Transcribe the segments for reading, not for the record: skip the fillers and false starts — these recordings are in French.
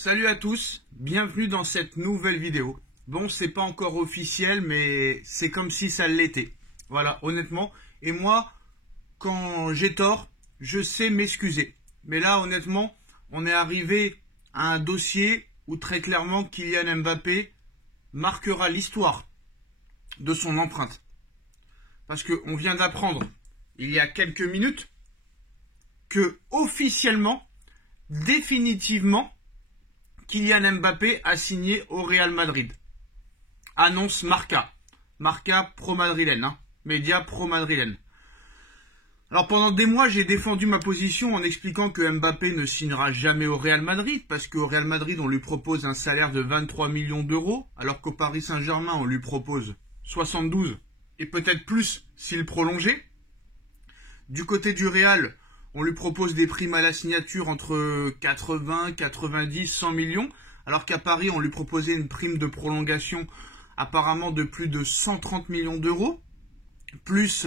Salut à tous, bienvenue dans cette nouvelle vidéo. Bon, c'est pas encore officiel, mais c'est comme si ça l'était. Voilà, honnêtement. Et moi, quand j'ai tort, je sais m'excuser. Mais là, honnêtement, on est arrivé à un dossier où très clairement Kylian Mbappé marquera l'histoire de son empreinte. Parce qu'on vient d'apprendre, il y a quelques minutes, que officiellement, définitivement, Kylian Mbappé a signé au Real Madrid. Annonce Marca. Marca pro-madrilène, média pro-madrilène. Alors pendant des mois, j'ai défendu ma position en expliquant que Mbappé ne signera jamais au Real Madrid, parce qu'au Real Madrid, on lui propose un salaire de 23 millions d'euros, alors qu'au Paris Saint-Germain, on lui propose 72, et peut-être plus s'il prolongeait. Du côté du Real, on lui propose des primes à la signature entre 80, 90, 100 millions, alors qu'à Paris, on lui proposait une prime de prolongation apparemment de plus de 130 millions d'euros, plus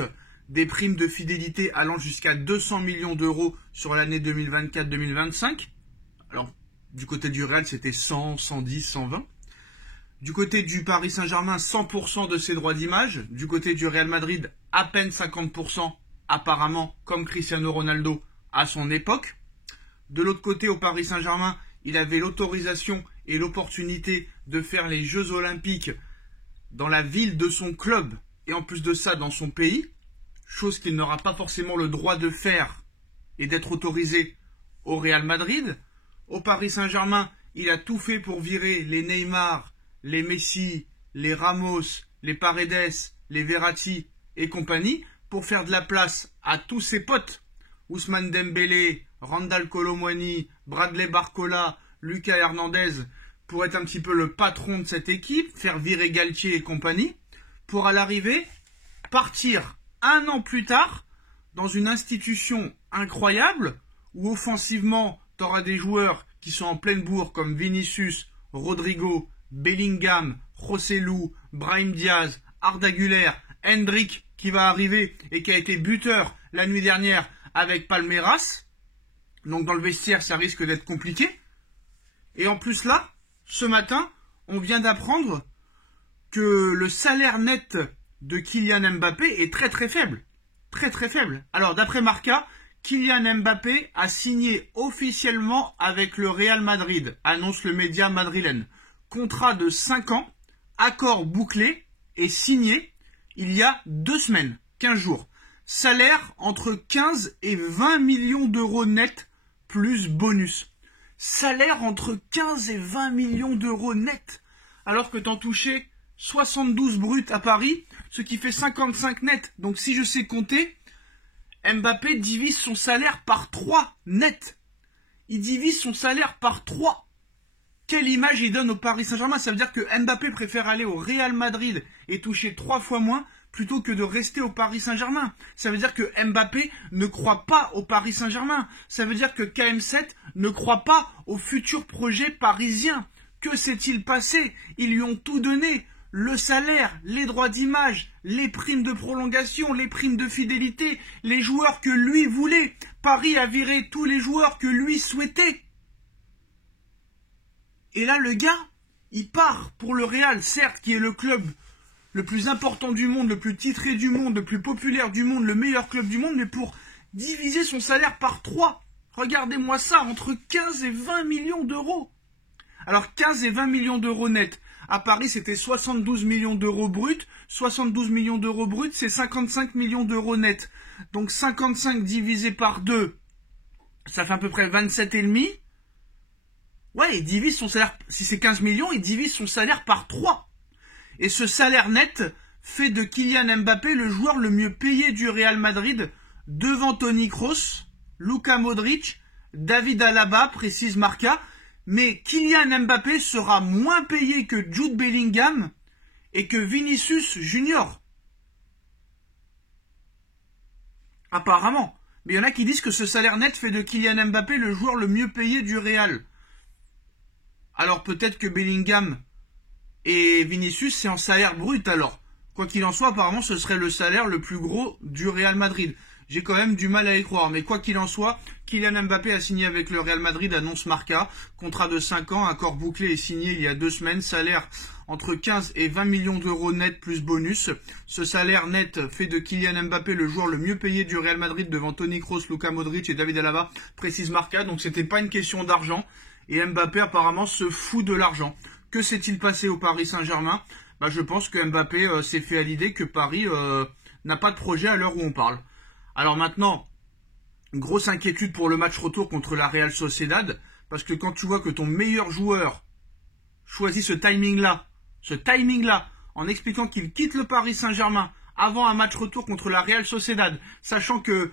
des primes de fidélité allant jusqu'à 200 millions d'euros sur l'année 2024-2025. Alors, du côté du Real, c'était 100, 110, 120. Du côté du Paris Saint-Germain, 100% de ses droits d'image. Du côté du Real Madrid, à peine 50%. Apparemment, comme Cristiano Ronaldo à son époque. De l'autre côté, au Paris Saint-Germain, il avait l'autorisation et l'opportunité de faire les Jeux Olympiques dans la ville de son club, et en plus de ça, dans son pays, chose qu'il n'aura pas forcément le droit de faire et d'être autorisé au Real Madrid. Au Paris Saint-Germain, il a tout fait pour virer les Neymar, les Messi, les Ramos, les Paredes, les Verratti et compagnie, pour faire de la place à tous ses potes, Ousmane Dembélé, Randal Kolo Muani, Bradley Barcola, Lucas Hernandez, pour être un petit peu le patron de cette équipe, faire virer Galtier et compagnie, pour à l'arrivée partir un an plus tard dans une institution incroyable, où offensivement, tu auras des joueurs qui sont en pleine bourre comme Vinicius, Rodrigo, Bellingham, Joselu, Brahim Diaz, Arda Güler, Hendrick, qui va arriver et qui a été buteur la nuit dernière avec Palmeiras. Donc dans le vestiaire, ça risque d'être compliqué. Et en plus là, ce matin, on vient d'apprendre que le salaire net de Kylian Mbappé est très très faible. Très très faible. Alors d'après Marca, Kylian Mbappé a signé officiellement avec le Real Madrid, annonce le média madrilène. Contrat de 5 ans, accord bouclé et signé il y a 2 semaines, 15 jours. Salaire entre 15 et 20 millions d'euros net plus bonus. Salaire entre 15 et 20 millions d'euros net, alors que t'en touchais 72 bruts à Paris, ce qui fait 55 net. Donc si je sais compter, Mbappé divise son salaire par 3 net. Il divise son salaire par 3. Quelle image il donne au Paris Saint-Germain? Ça veut dire que Mbappé préfère aller au Real Madrid et toucher 3 fois moins plutôt que de rester au Paris Saint-Germain. Ça veut dire que Mbappé ne croit pas au Paris Saint-Germain. Ça veut dire que KM7 ne croit pas au futur projet parisien. Que s'est-il passé? Ils lui ont tout donné. Le salaire, les droits d'image, les primes de prolongation, les primes de fidélité, les joueurs que lui voulait. Paris a viré tous les joueurs que lui souhaitait. Et là, le gars, il part pour le Real, certes, qui est le club le plus important du monde, le plus titré du monde, le plus populaire du monde, le meilleur club du monde, mais pour diviser son salaire par 3. Regardez-moi ça, entre 15 et 20 millions d'euros. Alors, 15 et 20 millions d'euros net. À Paris, c'était 72 millions d'euros bruts. 72 millions d'euros bruts, c'est 55 millions d'euros net. Donc, 55 divisé par 2, ça fait à peu près 27,5. Ouais, il divise son salaire, si c'est 15 millions, il divise son salaire par 3. Et ce salaire net fait de Kylian Mbappé le joueur le mieux payé du Real Madrid, devant Toni Kroos, Luka Modric, David Alaba, précise Marca. Mais Kylian Mbappé sera moins payé que Jude Bellingham et que Vinicius Junior. Apparemment. Mais il y en a qui disent que ce salaire net fait de Kylian Mbappé le joueur le mieux payé du Real. Alors peut-être que Bellingham et Vinicius, c'est en salaire brut alors. Quoi qu'il en soit, apparemment, ce serait le salaire le plus gros du Real Madrid. j'ai quand même du mal à y croire. Mais quoi qu'il en soit, Kylian Mbappé a signé avec le Real Madrid, annonce Marca. Contrat de 5 ans, accord bouclé et signé il y a 2 semaines. Salaire entre 15 et 20 millions d'euros net plus bonus. Ce salaire net fait de Kylian Mbappé le joueur le mieux payé du Real Madrid devant Toni Kroos, Luka Modric et David Alaba, précise Marca. Donc c'était pas une question d'argent. Et Mbappé apparemment se fout de l'argent. Que s'est-il passé au Paris Saint-Germain? Je pense que Mbappé s'est fait à l'idée que Paris n'a pas de projet à l'heure où on parle. Alors maintenant, grosse inquiétude pour le match retour contre la Real Sociedad, parce que quand tu vois que ton meilleur joueur choisit ce timing-là, en expliquant qu'il quitte le Paris Saint-Germain avant un match retour contre la Real Sociedad, sachant que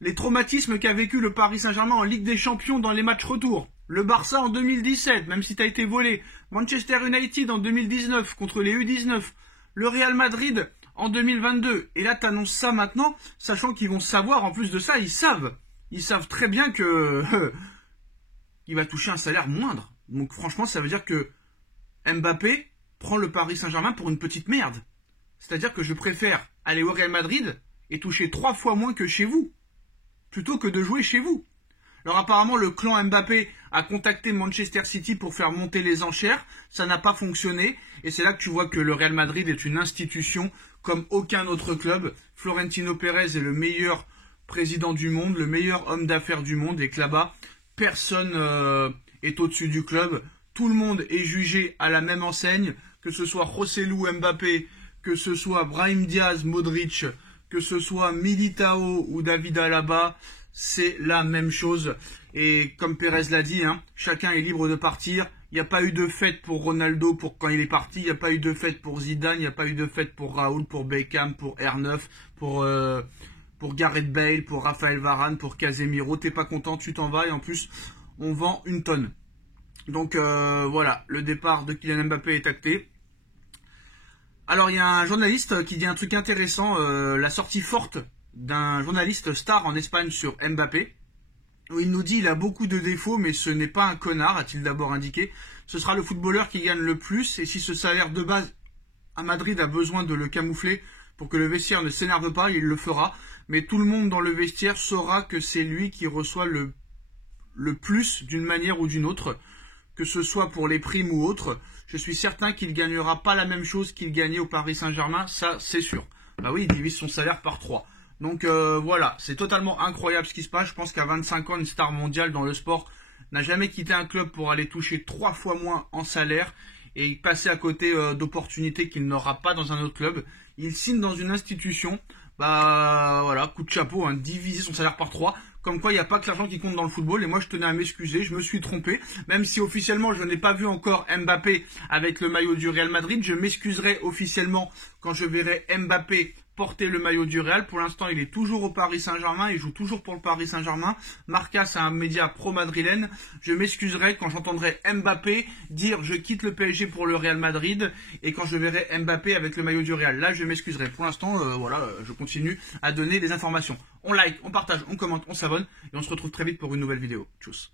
les traumatismes qu'a vécu le Paris Saint-Germain en Ligue des Champions dans les matchs retour, le Barça en 2017, même si tu as été volé, Manchester United en 2019 contre les U19, le Real Madrid en 2022, et là tu annonces ça maintenant, sachant qu'ils vont savoir, en plus de ça, ils savent très bien que il va toucher un salaire moindre. Donc franchement, ça veut dire que Mbappé prend le Paris Saint-Germain pour une petite merde. C'est-à-dire que je préfère aller au Real Madrid et toucher 3 fois moins que chez vous, plutôt que de jouer chez vous. Alors apparemment, le clan Mbappé a contacté Manchester City pour faire monter les enchères. Ça n'a pas fonctionné. Et c'est là que tu vois que le Real Madrid est une institution comme aucun autre club. Florentino Pérez est le meilleur président du monde, le meilleur homme d'affaires du monde. Et que là-bas, personne est au-dessus du club. Tout le monde est jugé à la même enseigne. Que ce soit Joselu Mbappé, que ce soit Brahim Diaz, Modric, que ce soit Militao ou David Alaba, c'est la même chose. Et comme Pérez l'a dit, chacun est libre de partir. Il n'y a pas eu de fête pour Ronaldo pour quand il est parti. Il n'y a pas eu de fête pour Zidane. Il n'y a pas eu de fête pour Raoul, pour Beckham, pour R9, pour Gareth Bale, pour Raphaël Varane, pour Casemiro. T'es pas content, tu t'en vas. Et en plus, on vend une tonne. Donc voilà, le départ de Kylian Mbappé est acté. Alors il y a un journaliste qui dit un truc intéressant, la sortie forte d'un journaliste star en Espagne sur Mbappé, où il nous dit il a beaucoup de défauts mais ce n'est pas un connard, a-t-il d'abord indiqué. Ce sera le footballeur qui gagne le plus et si ce salaire de base à Madrid a besoin de le camoufler pour que le vestiaire ne s'énerve pas, il le fera. Mais tout le monde dans le vestiaire saura que c'est lui qui reçoit le plus d'une manière ou d'une autre, que ce soit pour les primes ou autres. Je suis certain qu'il ne gagnera pas la même chose qu'il gagnait au Paris Saint-Germain, ça c'est sûr. Bah oui, il divise son salaire par 3. Donc voilà, c'est totalement incroyable ce qui se passe. Je pense qu'à 25 ans, une star mondiale dans le sport n'a jamais quitté un club pour aller toucher 3 fois moins en salaire et passer à côté d'opportunités qu'il n'aura pas dans un autre club. Il signe dans une institution, bah voilà, coup de chapeau, diviser son salaire par 3. Comme quoi, il n'y a pas que l'argent qui compte dans le football. Et moi, je tenais à m'excuser, je me suis trompé. Même si officiellement, je n'ai pas vu encore Mbappé avec le maillot du Real Madrid. Je m'excuserai officiellement quand je verrai Mbappé porter le maillot du Real. Pour l'instant, il est toujours au Paris Saint-Germain. Il joue toujours pour le Paris Saint-Germain. Marca, c'est un média pro-madrilène. Je m'excuserai quand j'entendrai Mbappé dire « je quitte le PSG pour le Real Madrid » et quand je verrai Mbappé avec le maillot du Real. Là, je m'excuserai. Pour l'instant, voilà, je continue à donner des informations. On like, on partage, on commente, on s'abonne et on se retrouve très vite pour une nouvelle vidéo. Tchuss.